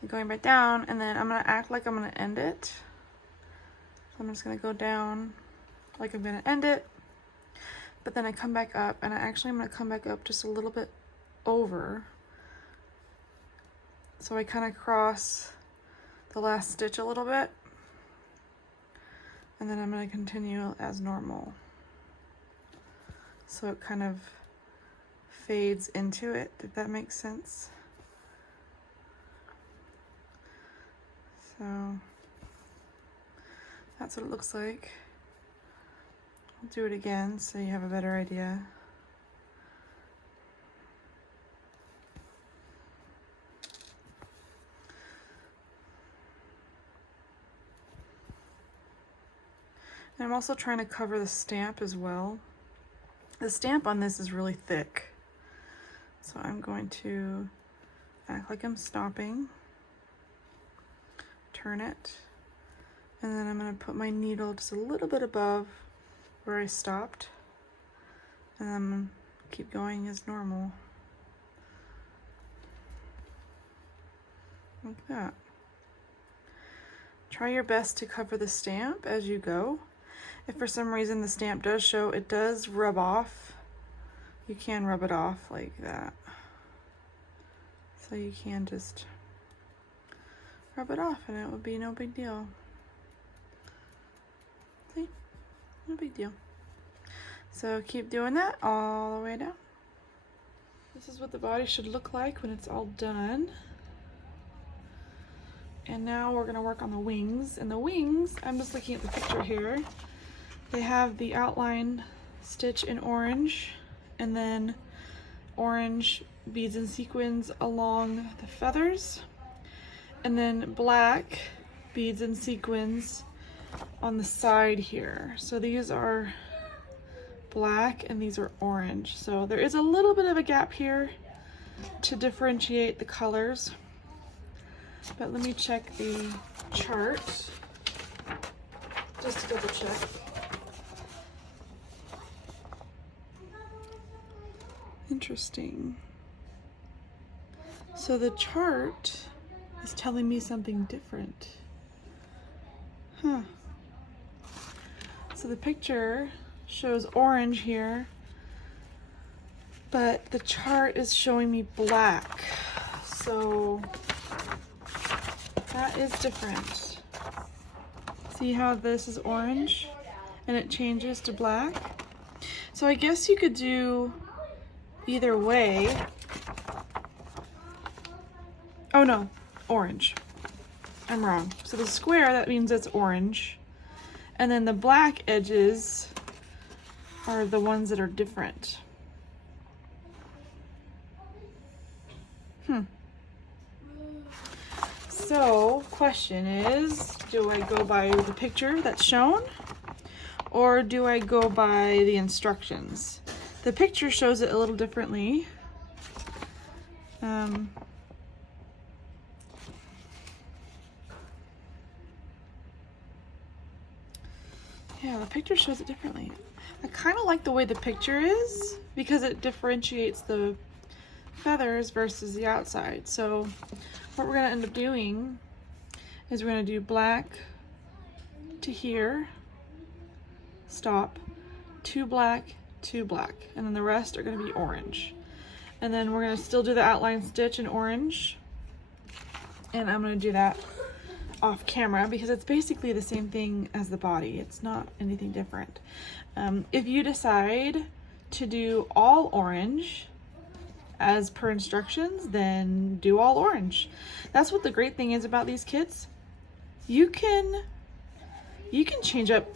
and going back down, and then I'm gonna act like I'm gonna end it. So I'm just gonna go down like I'm gonna end it, but then I come back up, and I'm gonna come back up just a little bit over. So I kind of cross the last stitch a little bit, and then I'm gonna continue as normal. So it kind of fades into it, if that makes sense. So that's what it looks like I'll do it again so you have a better idea. And I'm also trying to cover the stamp as well. The stamp on this is really thick. So I'm going to act like I'm stopping, turn it, and then I'm going to put my needle just a little bit above where I stopped, and then keep going as normal. Like that. Try your best to cover the stamp as you go. If for some reason the stamp does show, it does rub off. You can rub it off like that. So you can just rub it off and it would be no big deal. See? No big deal. So keep doing that all the way down. This is what the body should look like when it's all done. And now we're gonna work on the wings. And the wings, I'm just looking at the picture here. They have the outline stitch in orange, and then orange beads and sequins along the feathers, and then black beads and sequins on the side here. So these are black and these are orange. So there is a little bit of a gap here to differentiate the colors. But let me check the chart just to double check. Interesting. So the chart is telling me something different. Huh. So the picture shows orange here, but the chart is showing me black. So that is different. See how this is orange and it changes to black? So I guess you could do either way. Oh no, orange. I'm wrong. So the square, that means it's orange. And then the black edges are the ones that are different. So, question is, do I go by the picture that's shown, or do I go by the instructions? The picture shows it a little differently. Yeah, the picture shows it differently. I kind of like the way the picture is because it differentiates the feathers versus the outside. So what we're going to end up doing is we're going to do black to here, stop, two black, and then the rest are going to be orange. And then we're going to still do the outline stitch in orange, and I'm going to do that off camera because it's basically the same thing as the body. It's not anything different. If you decide to do all orange as per instructions, then do all orange. That's what the great thing is about these kits. You can change up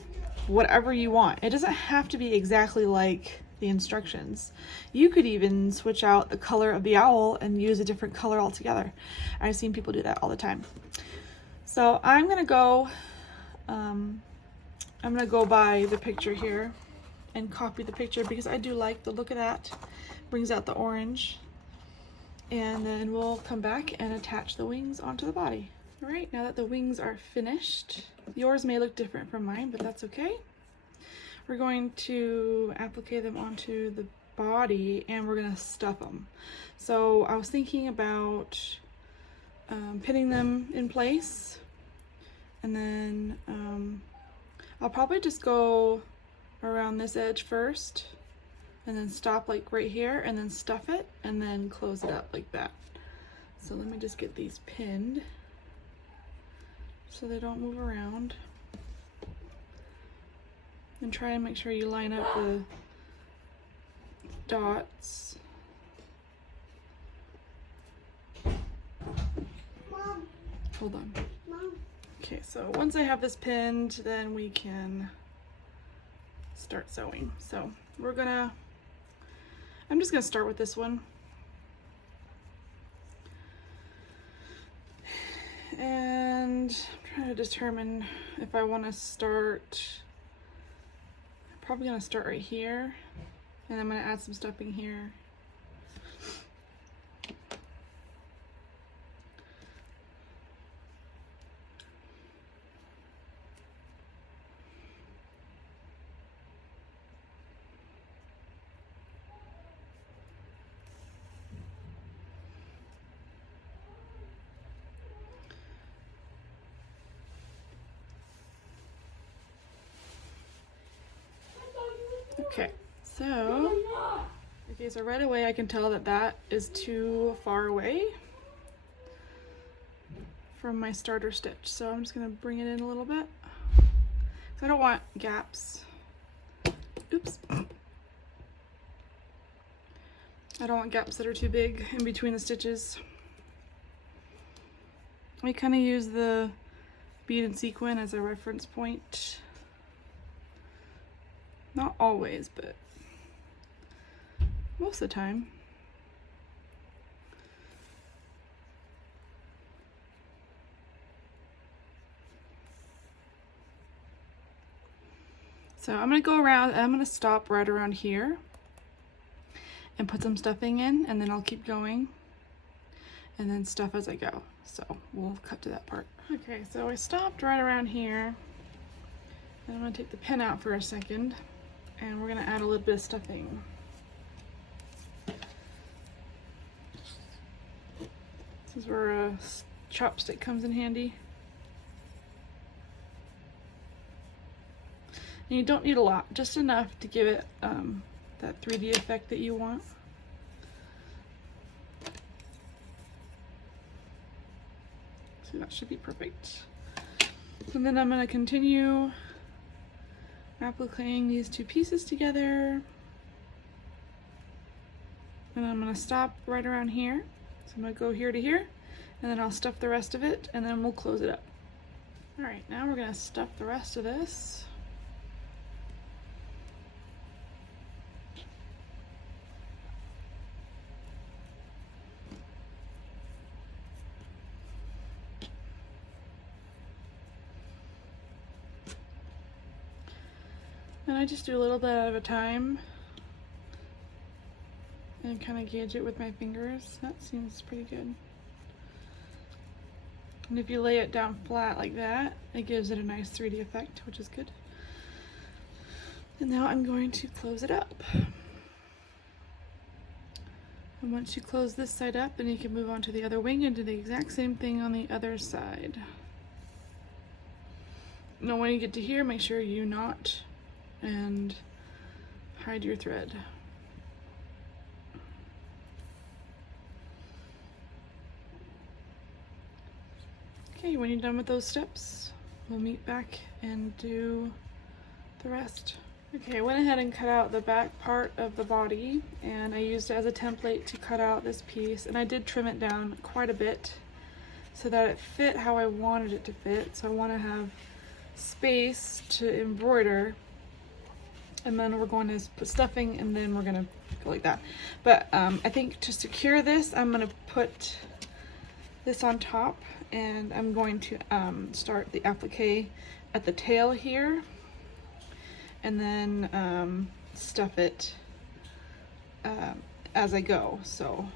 whatever you want. It doesn't have to be exactly like the instructions. You could even switch out the color of the owl and use a different color altogether. I've seen people do that all the time. So I'm gonna go by the picture here and copy the picture because I do like the look of that. Brings out the orange, and then we'll come back and attach the wings onto the body. All right, now that the wings are finished, yours may look different from mine, but that's okay. We're going to apply them onto the body and we're gonna stuff them. So I was thinking about pinning them in place, and then I'll probably just go around this edge first and then stop like right here and then stuff it and then close it up like that. So let me just get these pinned so they don't move around, and try and make sure you line up the dots. Mom. Hold on. Mom. Okay, so once I have this pinned, then we can start sewing. So I'm just gonna start with this one. And I'm trying to determine if I want to start, I'm probably gonna start right here, and I'm gonna add some stuffing here. Okay, so right away I can tell that that is too far away from my starter stitch. So I'm just gonna bring it in a little bit. So I don't want gaps. Oops. I don't want gaps that are too big in between the stitches. We kind of use the bead and sequin as a reference point. Not always, but most of the time. So I'm gonna go around, and I'm gonna stop right around here and put some stuffing in, and then I'll keep going and then stuff as I go. So we'll cut to that part. Okay, so I stopped right around here. And I'm gonna take the pin out for a second, and we're gonna add a little bit of stuffing. This is where a chopstick comes in handy. And you don't need a lot, just enough to give it that 3D effect that you want. So that should be perfect. And then I'm going to continue appliquing these two pieces together. And I'm going to stop right around here. So I'm going to go here to here, and then I'll stuff the rest of it, and then we'll close it up. All right, now we're going to stuff the rest of this. And I just do a little bit at a time and kind of gauge it with my fingers. That seems pretty good. And if you lay it down flat like that, it gives it a nice 3D effect, which is good. And now I'm going to close it up. And once you close this side up, then you can move on to the other wing and do the exact same thing on the other side. Now when you get to here, make sure you knot and hide your thread. Okay, when you're done with those steps, we'll meet back and do the rest. Okay, I went ahead and cut out the back part of the body, and I used it as a template to cut out this piece, and I did trim it down quite a bit so that it fit how I wanted it to fit. So I want to have space to embroider, and then we're going to put stuffing, and then we're going to go like that. But I think to secure this, I'm going to put this on top, and I'm going to start the applique at the tail here, and then stuff it as I go. So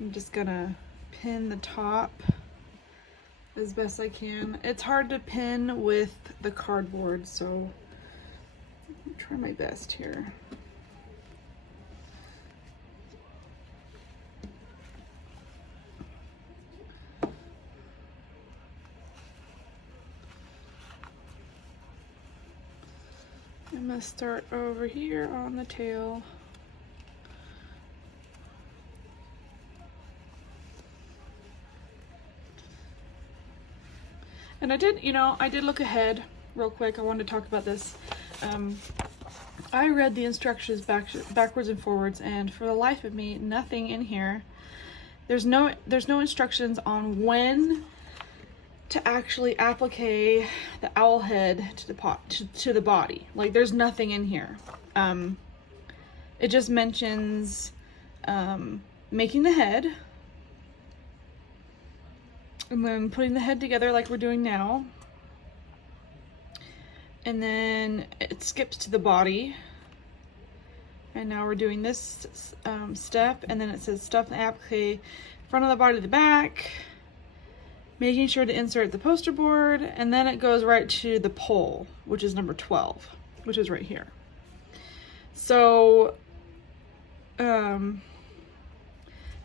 I'm just gonna pin the top as best I can. It's hard to pin with the cardboard, so I'll try my best here. I'm gonna start over here on the tail. And I did look ahead real quick. I wanted to talk about this. I read the instructions backwards and forwards, and for the life of me, nothing in here. There's no instructions on when to actually applique the owl head to the body. Like, there's nothing in here. It just mentions making the head and then putting the head together like we're doing now. And then it skips to the body. And now we're doing this step, and then it says stuff and applique front of the body to the back, making sure to insert the poster board, and then it goes right to the pole, which is number 12, which is right here. So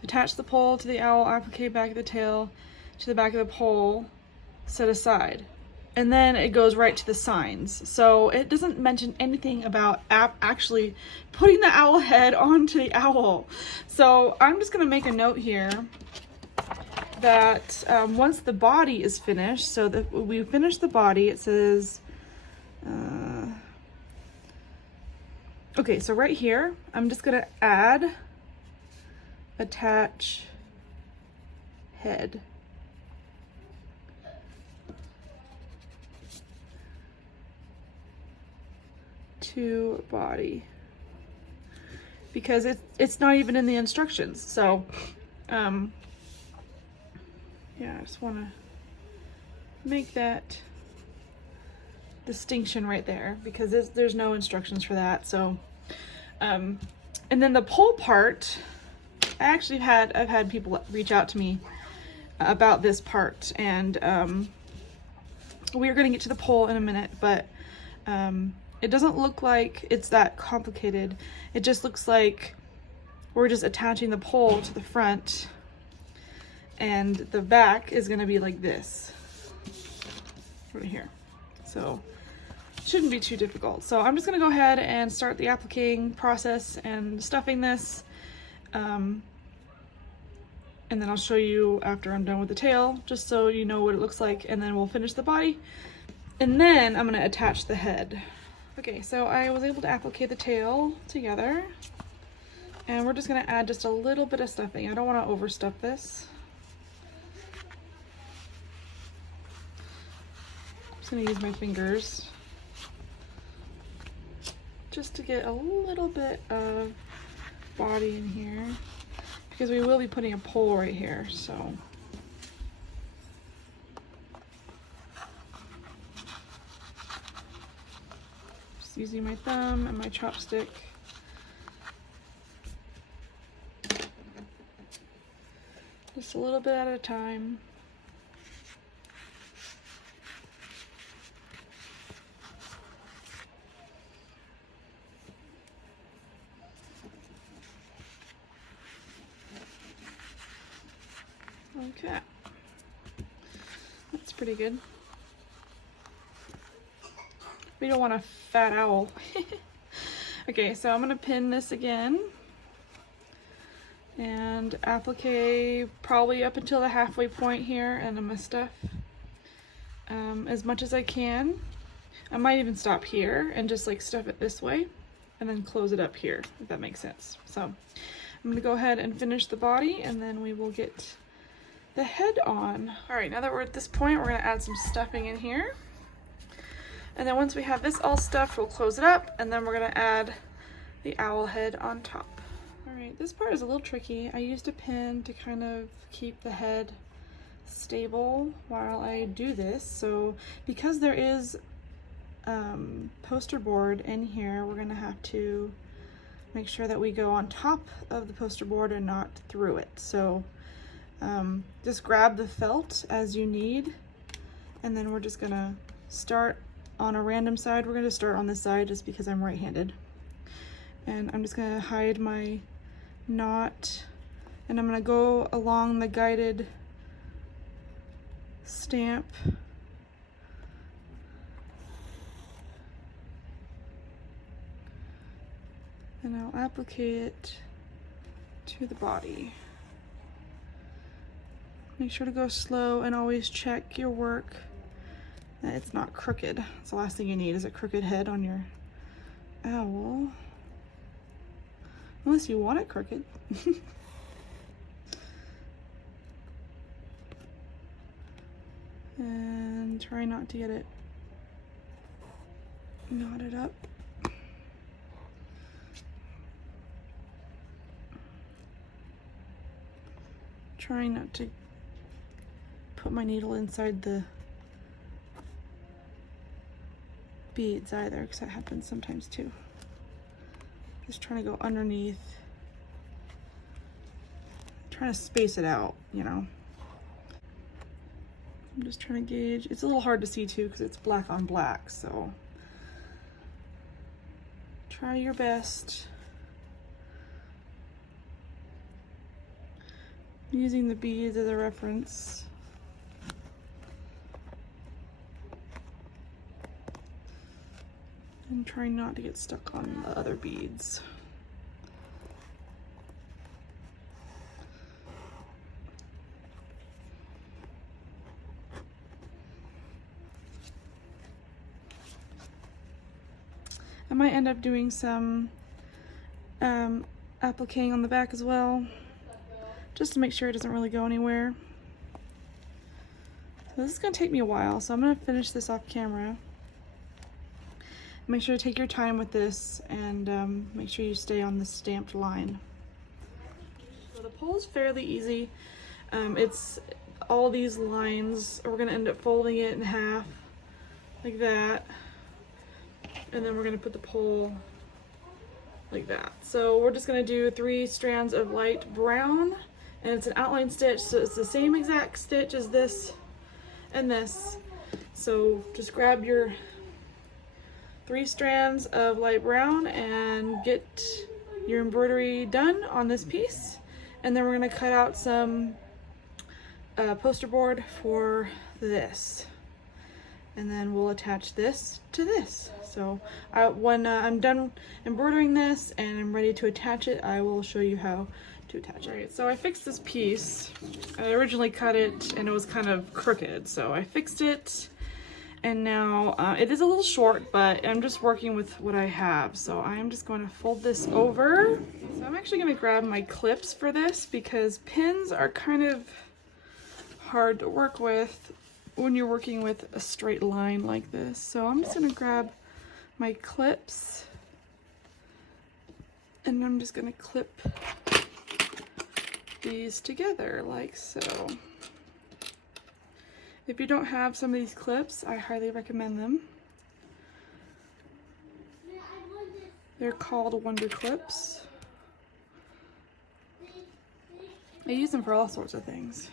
attach the pole to the owl, applique back of the tail to the back of the pole, set aside. And then it goes right to the signs. So it doesn't mention anything about actually putting the owl head onto the owl. So I'm just gonna make a note here that once the body is finished, so that we finish the body, it says, okay, so right here, I'm just gonna add, attach, head. To body, because it's not even in the instructions. So yeah, I just want to make that distinction right there, because there's no instructions for that. So and then the pole part, I've had people reach out to me about this part, and we're going to get to the pole in a minute, but it doesn't look like it's that complicated. It just looks like we're just attaching the pole to the front, and the back is going to be like this right here. So it shouldn't be too difficult. So I'm just going to go ahead and start the appliquing process and stuffing this, and then I'll show you after I'm done with the tail, just so you know what it looks like, and then we'll finish the body, and then I'm going to attach the head. Okay, so I was able to applique the tail together, and we're just gonna add just a little bit of stuffing. I don't wanna overstuff this. I'm just gonna use my fingers just to get a little bit of body in here, because we will be putting a pole right here, so. Using my thumb and my chopstick. Just a little bit at a time. Okay. That's pretty good. We don't want a fat owl. Okay, so I'm gonna pin this again and applique probably up until the halfway point here, and I'm gonna stuff as much as I can. I might even stop here and just like stuff it this way and then close it up here, if that makes sense. So I'm gonna go ahead and finish the body, and then we will get the head on. All right, now that we're at this point, we're gonna add some stuffing in here. And then once we have this all stuffed, we'll close it up, and then we're gonna add the owl head on top. All right, this part is a little tricky. I used a pin to kind of keep the head stable while I do this. So because there is poster board in here, we're gonna have to make sure that we go on top of the poster board and not through it. So just grab the felt as you need, and then we're just gonna start on a random side. We're going to start on this side just because I'm right-handed. And I'm just going to hide my knot, and I'm going to go along the guided stamp. And I'll applique it to the body. Make sure to go slow and always check your work that it's not crooked. That's the last thing you need, is a crooked head on your owl. Unless you want it crooked. And try not to get it knotted up. Trying not to put my needle inside the beads either, because that happens sometimes too. Just trying to go underneath, trying to space it out, you know. I'm just trying to gauge. It's a little hard to see too because it's black on black, so try your best. Using the beads as a reference. And trying not to get stuck on the other beads. I might end up doing some appliquing on the back as well, just to make sure it doesn't really go anywhere. So this is going to take me a while, so I'm going to finish this off camera. Make sure to take your time with this and make sure you stay on the stamped line. So the pole is fairly easy. It's all these lines, we're going to end up folding it in half like that. And then we're going to put the pole like that. So we're just going to do 3 strands of light brown, and it's an outline stitch, so it's the same exact stitch as this and this. So just grab your 3 strands of light brown and get your embroidery done on this piece. And then we're going to cut out some poster board for this. And then we'll attach this to this. So when I'm done embroidering this and I'm ready to attach it, I will show you how to attach it. All right, so I fixed this piece. I originally cut it and it was kind of crooked, so I fixed it. And now it is a little short, but I'm just working with what I have. So I'm just going to fold this over. So I'm actually going to grab my clips for this because pins are kind of hard to work with when you're working with a straight line like this. So I'm just going to grab my clips and I'm just going to clip these together like so. If you don't have some of these clips, I highly recommend them. They're called Wonder Clips. I use them for all sorts of things.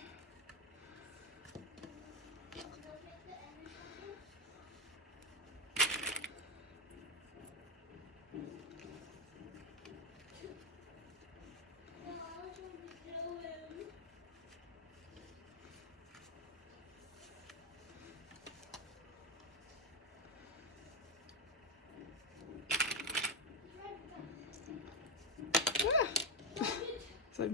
So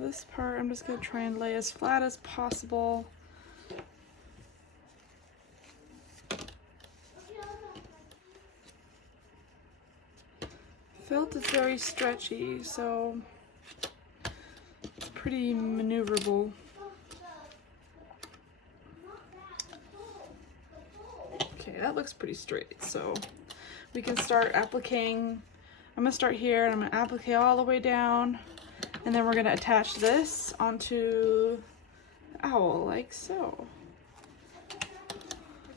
this part I'm just going to try and lay as flat as possible. Felt is very stretchy, so it's pretty maneuverable. Okay, that looks pretty straight, so we can start appliquing. I'm going to start here and I'm going to applique all the way down, and then we're going to attach this onto the owl like so.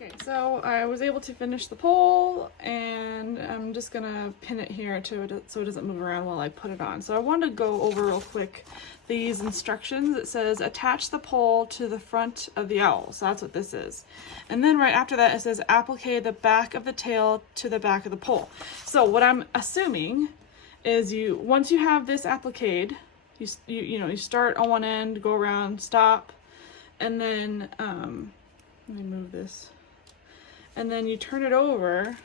Okay, so I was able to finish the pole and I'm just going to pin it here so it doesn't move around while I put it on. So I wanted to go over real quick these instructions. It says attach the pole to the front of the owl. So that's what this is. And then right after that it says applique the back of the tail to the back of the pole. So what I'm assuming is once you have this appliqued, you start on one end, go around, stop, and then let me move this. And then you turn it over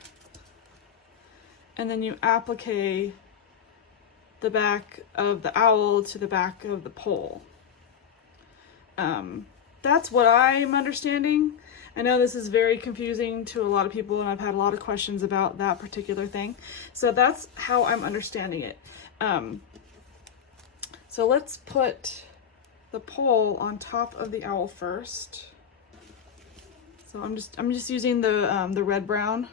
and then you applique the back of the owl to the back of the pole. That's what I'm understanding. I know this is very confusing to a lot of people and I've had a lot of questions about that particular thing. So that's how I'm understanding it. So let's put the pole on top of the owl first. So I'm just using the red brown,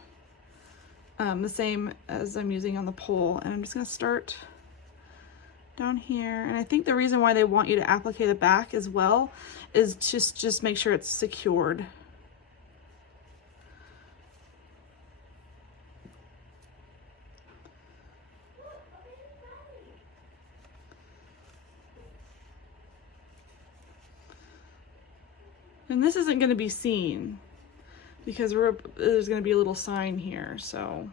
the same as I'm using on the pole, and I'm just gonna start down here. And I think the reason why they want you to applique the back as well is just make sure it's secured. And this isn't going to be seen because there's going to be a little sign here, so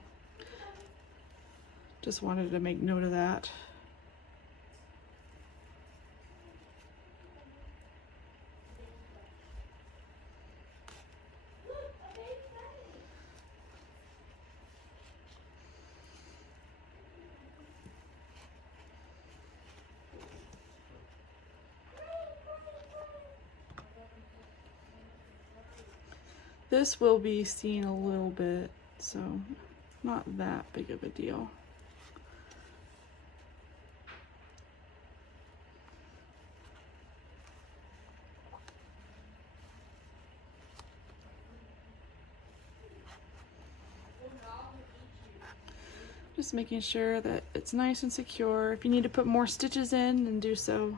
just wanted to make note of that. This will be seen a little bit, so not that big of a deal. Just making sure that it's nice and secure. If you need to put more stitches in, then do so.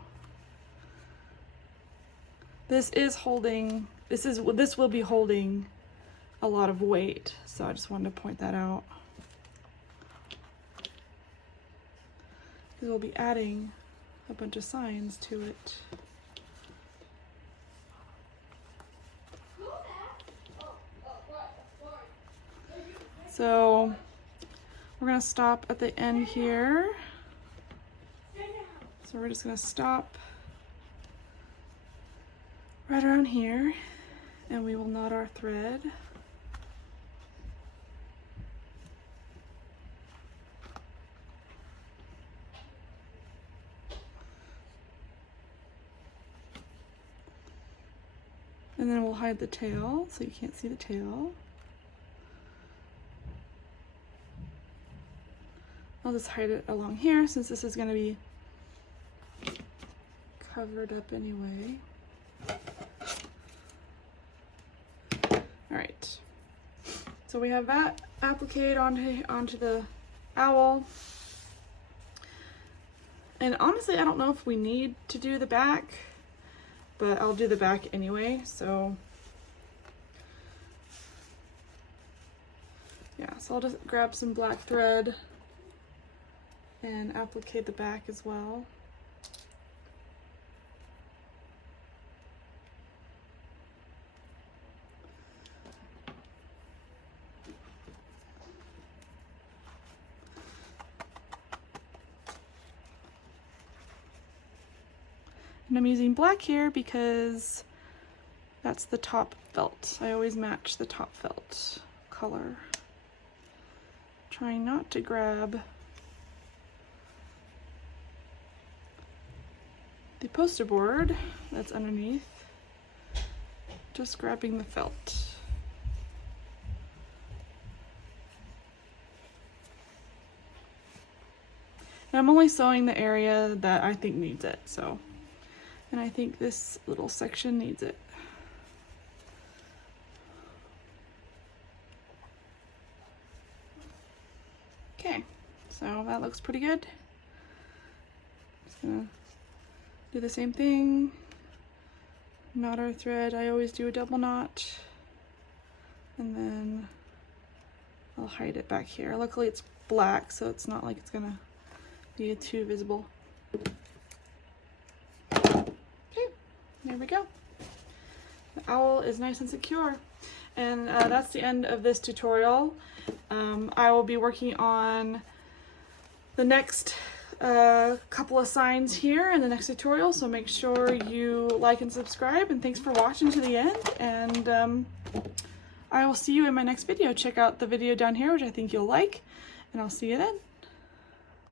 This will be holding a lot of weight, so I just wanted to point that out. Because we'll be adding a bunch of signs to it. So we're gonna stop at the end here. So we're just gonna stop right around here, and we will knot our thread. And then we'll hide the tail so you can't see the tail. I'll just hide it along here since this is going to be covered up anyway. Alright, so we have that appliqued onto the owl. And honestly, I don't know if we need to do the back, but I'll do the back anyway, so yeah, so I'll just grab some black thread and applique the back as well. And I'm using black here because that's the top felt. I always match the top felt color. Trying not to grab the poster board that's underneath, just grabbing the felt. And I'm only sewing the area that I think needs it, so. And I think this little section needs it. Okay, so that looks pretty good. Just gonna do the same thing. Knot our thread. I always do a double knot. And then I'll hide it back here. Luckily it's black, so it's not like it's gonna be too visible. There we go. The owl is nice and secure. And that's the end of this tutorial. I will be working on the next couple of signs here in the next tutorial, so make sure you like and subscribe, and thanks for watching to the end, and I will see you in my next video. Check out the video down here, which I think you'll like, and I'll see you then.